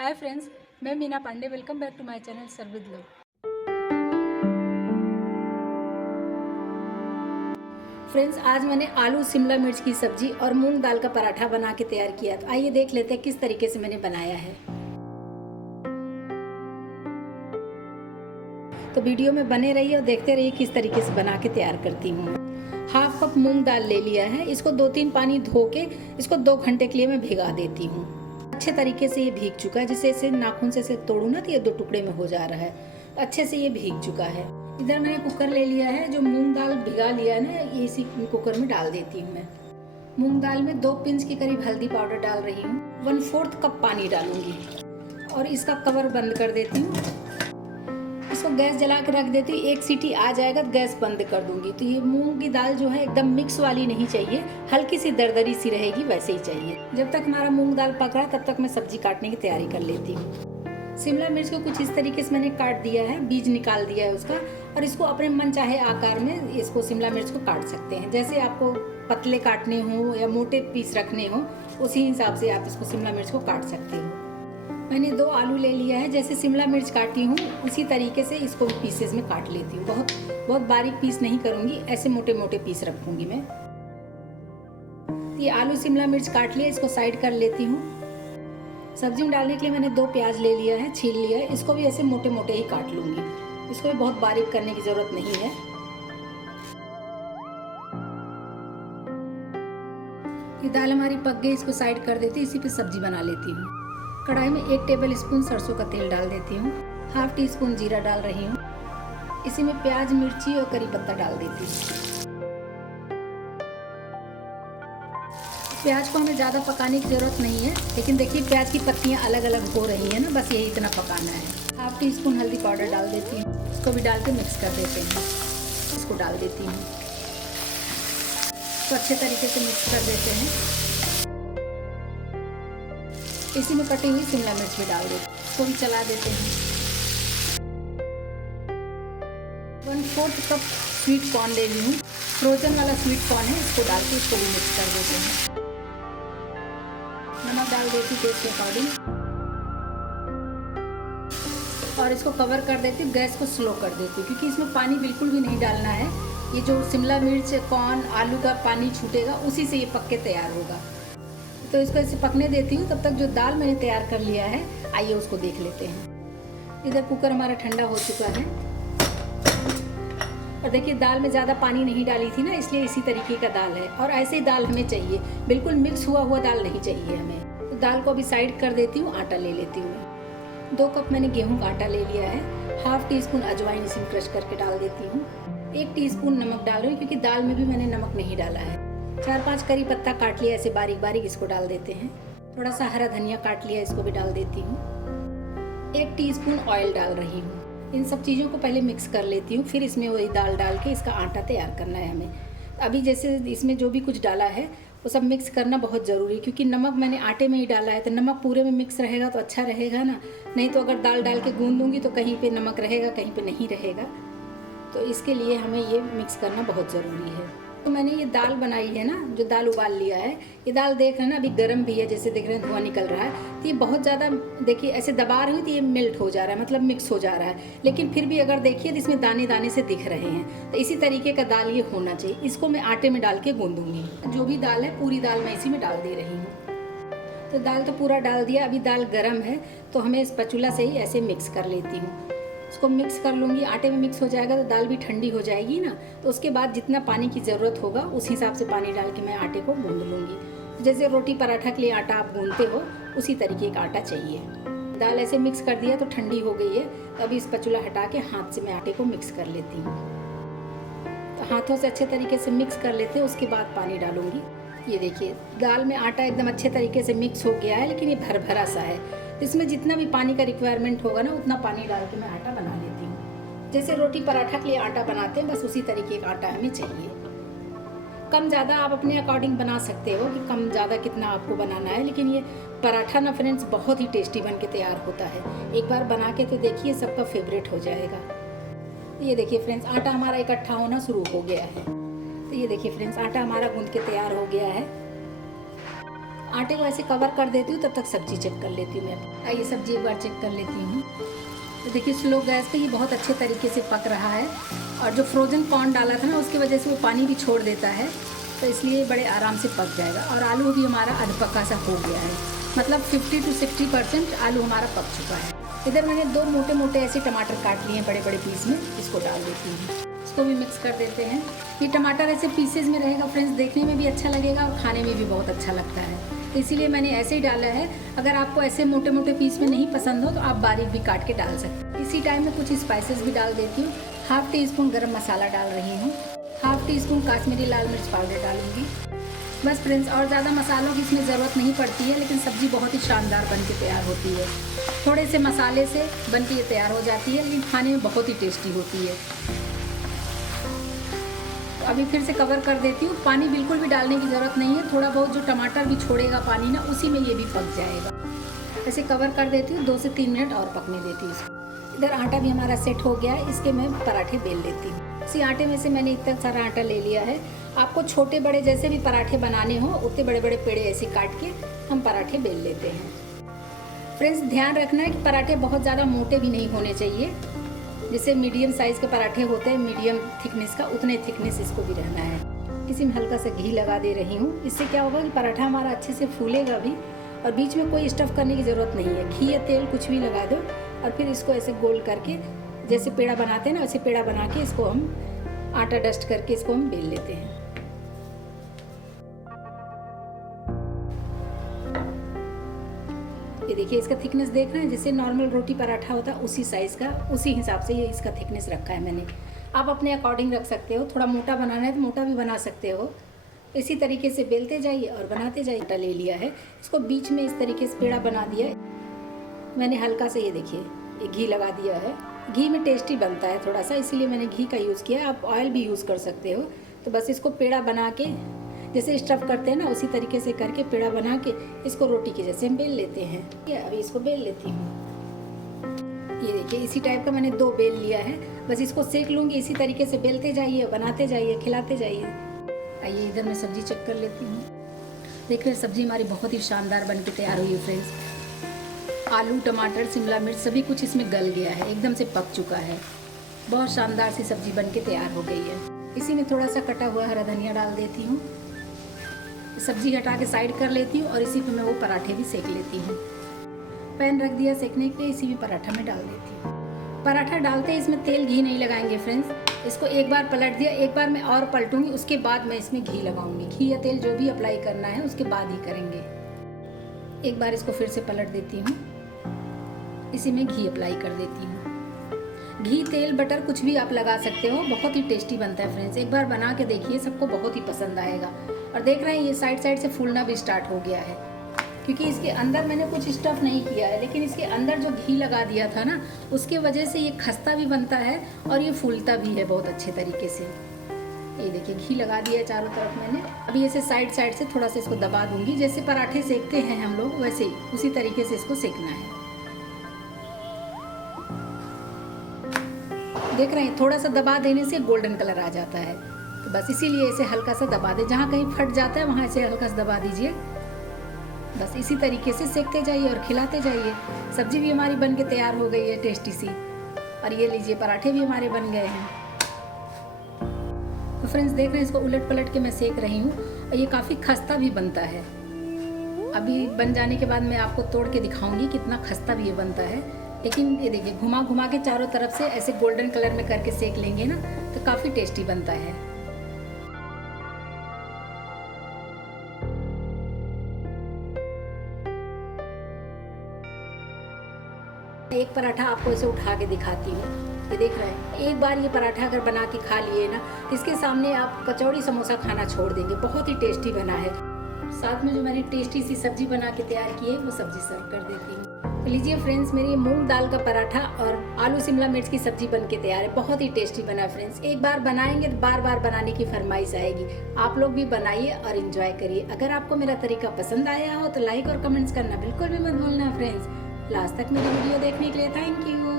हाय friends, मैं Meena Pandey. Welcome back to my channel serve with love. Friends, आज मैंने आलू शिमला मिर्च की सब्जी और मूंग दाल का पराठा बना के तैयार किया। तो आइए देख लेते हैं किस तरीके से मैंने बनाया है। तो वीडियो में बने रहिए और देखते रहिए किस तरीके से बना के तैयार करती हूँ। हाफ कप मूंग दाल ले लिया है। इसको 2-3 पानी धो के इसको 2 घंटे के लिए मैं भिगा देती हूँ। अच्छे तरीके से ये भीग चुका है। जैसे इसे नाखून से तोड़ू ना तो ये 2 टुकड़े में हो जा रहा है। अच्छे से ये भीग चुका है। इधर मैंने कुकर ले लिया है। जो मूंग दाल भिगा लिया है ना, ये इसी कुकर में डाल देती हूँ मैं। मूंग दाल में 2 पिंच के करीब हल्दी पाउडर डाल रही हूँ। 1/4 कप पानी डालूंगी और इसका कवर बंद कर देती हूँ। इसको गैस जला के रख देती हूँ। 1 सीटी आ जाएगा तो गैस बंद कर दूंगी। तो ये मूंग की दाल जो है एकदम मिक्स वाली नहीं चाहिए, हल्की सी दरदरी सी रहेगी, वैसे ही चाहिए। जब तक हमारा मूंग दाल पक रहा है तब तक मैं सब्जी काटने की तैयारी कर लेती हूँ। शिमला मिर्च को कुछ इस तरीके से मैंने काट दिया है, बीज निकाल दिया है उसका। और इसको अपने मन चाहे आकार में इसको शिमला मिर्च को काट सकते हैं। जैसे आपको पतले काटने हो या मोटे पीस रखने हो, उसी हिसाब से आप इसको शिमला मिर्च को काट सकते हो। मैंने 2 आलू ले लिया है। जैसे शिमला मिर्च काटी हूँ उसी तरीके से इसको पीसेस में काट लेती हूँ। बहुत बारीक पीस नहीं करूँगी, ऐसे मोटे मोटे पीस रखूँगी मैं। ये आलू शिमला मिर्च काट लिया, इसको साइड कर लेती हूँ। सब्जी में डालने के लिए मैंने 2 प्याज ले लिया है, छील लिया है। इसको भी ऐसे मोटे मोटे ही काट लूँगी। इसको भी बहुत बारीक करने की ज़रूरत नहीं है। ये दाल हमारी पक गई, इसको साइड कर देती हूँ। इसी पे सब्जी बना लेती हूँ। कढ़ाई में 1 टेबल स्पून सरसों का तेल डाल देती हूँ। ½ टीस्पून जीरा डाल रही हूँ। इसी में प्याज, मिर्ची और करी पत्ता डाल देती हूँ। प्याज को हमें ज़्यादा पकाने की ज़रूरत नहीं है, लेकिन देखिए प्याज की पत्तियाँ अलग अलग हो रही है ना, बस यही इतना पकाना है। ½ टीस्पून हल्दी पाउडर डाल देती हूँ। इसको भी डाल के मिक्स कर देते हैं। इसको डाल देती हूँ, तो अच्छे तरीके से मिक्स कर देते हैं। इसी में कटी हुई शिमला मिर्च भी डाल देते हैं। इसको भी चला देते हैं। 1/4 कप स्वीट कॉर्न ले ली हूँ। फ्रोजन वाला स्वीट कॉर्न है, इसको डाल के इसको भी मिक्स कर देते हैं। नमक डाल देती हूँ टेस्ट के अकॉर्डिंग और इसको कवर कर देती हूँ। गैस को स्लो कर देती हूँ क्योंकि इसमें पानी बिल्कुल भी नहीं डालना है। ये जो शिमला मिर्च, कॉर्न, आलू का पानी छूटेगा उसी से ये पक के तैयार होगा। तो इसको ऐसे पकने देती हूँ। तब तक जो दाल मैंने तैयार कर लिया है, आइए उसको देख लेते हैं। इधर कुकर हमारा ठंडा हो चुका है और देखिए दाल में ज़्यादा पानी नहीं डाली थी ना, इसलिए इसी तरीके का दाल है। और ऐसे ही दाल हमें चाहिए, बिल्कुल मिक्स हुआ दाल नहीं चाहिए हमें। तो दाल को अभी साइड कर देती हूँ। आटा ले लेती हूँ। 2 कप मैंने गेहूं का आटा ले लिया है। ½ टीस्पून अजवाइन इसमें क्रश करके डाल देती हूँ। 1 टीस्पून नमक डाल रही हूँ क्योंकि दाल में भी मैंने नमक नहीं डाला है। 4-5 करी पत्ता काट लिया ऐसे बारीक बारीक, इसको डाल देते हैं। थोड़ा सा हरा धनिया काट लिया, इसको भी डाल देती हूँ। 1 टीस्पून ऑयल डाल रही हूँ। इन सब चीज़ों को पहले मिक्स कर लेती हूँ, फिर इसमें वही दाल डाल के इसका आटा तैयार करना है हमें। अभी जैसे इसमें जो भी कुछ डाला है वो सब मिक्स करना बहुत ज़रूरी है क्योंकि नमक मैंने आटे में ही डाला है। तो नमक पूरे में मिक्स रहेगा तो अच्छा रहेगा ना, नहीं तो अगर दाल डाल के गूंद दूँगी तो कहीं पे नमक रहेगा, कहीं पे नहीं रहेगा। तो इसके लिए हमें ये मिक्स करना बहुत ज़रूरी है। तो मैंने ये दाल बनाई है ना, जो दाल उबाल लिया है, ये दाल देख रहे हैं ना अभी गर्म भी है, जैसे देख रहे हैं धुआं निकल रहा है। तो ये बहुत ज़्यादा देखिए ऐसे दबा रही हूँ तो ये मेल्ट हो जा रहा है, मतलब मिक्स हो जा रहा है। लेकिन फिर भी अगर देखिए तो इसमें दाने दाने से दिख रहे हैं। तो इसी तरीके का दाल ये होना चाहिए। इसको मैं आटे में डाल के गूंदूंगी। जो भी दाल है पूरी दाल मैं इसी में डाल दे रही हूँ। तो दाल तो पूरा डाल दिया। अभी दाल गर्म है तो हमें इस स्पैचुला से ही ऐसे मिक्स कर लेती हूँ। इसको मिक्स कर लूँगी। आटे में मिक्स हो जाएगा तो दाल भी ठंडी हो जाएगी ना, तो उसके बाद जितना पानी की ज़रूरत होगा उस हिसाब से पानी डाल के मैं आटे को गूंद लूँगी। जैसे रोटी पराठा के लिए आटा आप गूंदते हो, उसी तरीके का आटा चाहिए। दाल ऐसे मिक्स कर दिया तो ठंडी हो गई है। तो अभी स्पैचुला हटा के हाथ से मैं आटे को मिक्स कर लेती हूँ। तो हाथों से अच्छे तरीके से मिक्स कर लेते हैं, उसके बाद पानी डालूँगी। ये देखिए दाल में आटा एकदम अच्छे तरीके से मिक्स हो गया है, लेकिन ये भरभरा सा है। इसमें जितना भी पानी का रिक्वायरमेंट होगा ना, उतना पानी डाल के मैं आटा बना लेती हूँ। जैसे रोटी पराठा के लिए आटा बनाते हैं, बस उसी तरीके का आटा हमें चाहिए। कम ज़्यादा आप अपने अकॉर्डिंग बना सकते हो कि कम ज़्यादा कितना आपको बनाना है। लेकिन ये पराठा ना फ्रेंड्स बहुत ही टेस्टी बन के तैयार होता है। एक बार बना के तो देखिए, सबका फेवरेट हो जाएगा। ये देखिए फ्रेंड्स, आटा हमारा इकट्ठा होना शुरू हो गया है। तो ये देखिए फ्रेंड्स, आटा हमारा गूंद के तैयार हो गया है। आटे को ऐसे कवर कर देती हूँ, तब तक सब्जी चेक कर लेती हूँ मैं। आइए सब्जी एक बार चेक कर लेती हूँ। तो देखिए स्लो गैस पे ये बहुत अच्छे तरीके से पक रहा है, और जो फ्रोज़न कॉर्न डाला था ना उसकी वजह से वो पानी भी छोड़ देता है, तो इसलिए बड़े आराम से पक जाएगा। और आलू भी हमारा अध पक्का सा हो गया है, मतलब 50 से 60% आलू हमारा पक चुका है। इधर मैंने 2 मोटे मोटे ऐसे टमाटर काट लिए हैं बड़े बड़े पीस में, इसको डाल देती हूँ। इसको भी मिक्स कर देते हैं। ये टमाटर ऐसे पीसेज में रहेगा फ्रेंड्स, देखने में भी अच्छा लगेगा और खाने में भी बहुत अच्छा लगता है, इसीलिए मैंने ऐसे ही डाला है। अगर आपको ऐसे मोटे मोटे पीस में नहीं पसंद हो तो आप बारीक भी काट के डाल सकते हैं। इसी टाइम में कुछ स्पाइसेस भी डाल देती हूँ। हाफ टी स्पून गरम मसाला डाल रही हूँ, हाफ टी स्पून काश्मीरी लाल मिर्च पाउडर डालूंगी। बस फ्रेंड्स, और ज़्यादा मसालों की इसमें ज़रूरत नहीं पड़ती है, लेकिन सब्ज़ी बहुत ही शानदार बन के तैयार होती है। थोड़े से मसाले से बन के ये तैयार हो जाती है, लेकिन खाने में बहुत ही टेस्टी होती है। तो अभी फिर से कवर कर देती हूँ। पानी बिल्कुल भी डालने की ज़रूरत नहीं है, थोड़ा बहुत जो टमाटर भी छोड़ेगा पानी ना, उसी में ये भी पक जाएगा। ऐसे कवर कर देती हूँ, 2 से 3 मिनट और पकने देती हूँ इसको। इधर आटा भी हमारा सेट हो गया है, इसके मैं पराठे बेल लेती हूँ। इसी आटे में से मैंने इतना सारा आटा ले लिया है। आपको छोटे बड़े जैसे भी पराठे बनाने हो, उतने बड़े बड़े पेड़े ऐसे काट के हम पराठे बेल लेते हैं। फ्रेंड्स, ध्यान रखना है कि पराठे बहुत ज़्यादा मोटे भी नहीं होने चाहिए। जैसे मीडियम साइज़ के पराठे होते हैं मीडियम थिकनेस का, उतने थिकनेस इसको भी रहना है। इसी में हल्का सा घी लगा दे रही हूँ। इससे क्या होगा कि पराठा हमारा अच्छे से फूलेगा भी, और बीच में कोई स्टफ़ करने की ज़रूरत नहीं है। घी या तेल कुछ भी लगा दो, और फिर इसको ऐसे गोल करके जैसे पेड़ा बनाते हैं ना, वैसे पेड़ा बना के इसको हम आटा डस्ट करके इसको हम बेल लेते हैं। ये देखिए इसका थिकनेस देख रहे हैं, जैसे नॉर्मल रोटी पराठा होता है उसी साइज़ का, उसी हिसाब से ये इसका थिकनेस रखा है मैंने। आप अपने अकॉर्डिंग रख सकते हो, थोड़ा मोटा बनाना है तो मोटा भी बना सकते हो। इसी तरीके से बेलते जाइए और बनाते जाइए। आटा ले लिया है, इसको बीच में इस तरीके से पेड़ा बना दिया है मैंने। हल्का से ये देखिए ये घी लगा दिया है। घी में टेस्टी बनता है थोड़ा सा, इसीलिए मैंने घी का यूज़ किया है। आप ऑयल भी यूज़ कर सकते हो। तो बस इसको पेड़ा बना के जैसे स्टफ़ करते हैं ना, उसी तरीके से करके पेड़ा बना के इसको रोटी के जैसे हम बेल लेते हैं। ये अभी इसको बेल लेती हूँ। ये देखिए इसी टाइप का मैंने 2 बेल लिया है। बस इसको सेक लूँगी। इसी तरीके से बेलते जाइए, बनाते जाइए, खिलाते जाइए। आइए इधर मैं सब्ज़ी चेक कर लेती हूँ। देख रहे हैं सब्ज़ी हमारी बहुत ही शानदार बन के तैयार हुई है फ्रेंड्स। आलू, टमाटर, शिमला मिर्च सभी कुछ इसमें गल गया है, एकदम से पक चुका है। बहुत शानदार सी सब्ज़ी बन के तैयार हो गई है। इसी में थोड़ा सा कटा हुआ हरा धनिया डाल देती हूँ। सब्ज़ी हटा के साइड कर लेती हूँ, और इसी पे मैं वो पराठे भी सेक लेती हूँ। पैन रख दिया सेकने के लिए, इसी में पराठा में डाल देती हूँ। पराठा डालते ही इसमें तेल घी नहीं लगाएंगे फ्रेंड्स। इसको एक बार पलट दिया, एक बार मैं और पलटूंगी, उसके बाद मैं इसमें घी लगाऊंगी। घी या तेल जो भी अप्लाई करना है उसके बाद ही करेंगे। एक बार इसको फिर से पलट देती हूँ, इसी में घी अप्लाई कर देती हूँ। घी, तेल, बटर कुछ भी आप लगा सकते हो, बहुत ही टेस्टी बनता है फ्रेंड्स। एक बार बना के देखिए, सबको बहुत ही पसंद आएगा। और देख रहे हैं ये साइड साइड से फूलना भी स्टार्ट हो गया है, क्योंकि इसके अंदर मैंने कुछ स्टफ़ नहीं किया है, लेकिन इसके अंदर जो घी लगा दिया था ना, उसके वजह से ये खस्ता भी बनता है और ये फूलता भी है बहुत अच्छे तरीके से। ये देखिए घी लगा दिया है चारों तरफ मैंने। अभी ऐसे साइड साइड से थोड़ा सा इसको दबा दूंगी, जैसे पराठे सेकते हैं हम लोग, वैसे ही उसी तरीके से इसको सेकना है। देख रहे हैं थोड़ा सा दबा देने से गोल्डन कलर आ जाता है, तो बस इसीलिए इसे हल्का सा दबा दे। जहाँ कहीं फट जाता है वहाँ इसे हल्का सा दबा दीजिए। बस इसी तरीके से सेकते जाइए और खिलाते जाइए। सब्जी भी हमारी बन के तैयार हो गई है टेस्टी सी, और ये लीजिए पराठे भी हमारे बन गए हैं। तो फ्रेंड्स देख रहे हैं इसको उलट पलट के मैं सेक रही हूँ, और ये काफ़ी खस्ता भी बनता है। अभी बन जाने के बाद मैं आपको तोड़ के दिखाऊंगी कितना खस्ता भी ये बनता है। लेकिन ये देखिए घुमा घुमा के चारों तरफ से ऐसे गोल्डन कलर में करके सेक लेंगे ना, तो काफ़ी टेस्टी बनता है। एक पराठा आपको इसे उठा के दिखाती हूँ। ये देख रहे हैं, एक बार ये पराठा अगर बना के खा लिए ना, इसके सामने आप कचौड़ी समोसा खाना छोड़ देंगे। बहुत ही टेस्टी बना है। साथ में जो मैंने टेस्टी सी सब्जी बना के तैयार की है, वो सब्जी सर्व कर देती हूँ। तो लीजिए फ्रेंड्स, मेरी मूंग दाल का पराठा और आलू शिमला मिर्च की सब्जी बन के तैयार है। बहुत ही टेस्टी बना फ्रेंड्स। एक बार बनाएंगे तो बार बार बनाने की फरमाइश आएगी। आप लोग भी बनाइए और एंजॉय करिए। अगर आपको मेरा तरीका पसंद आया हो तो लाइक और कमेंट्स करना बिल्कुल भी मत भूलना फ्रेंड्स। लास्ट तक मेरी वीडियो देखने के लिए थैंक यू।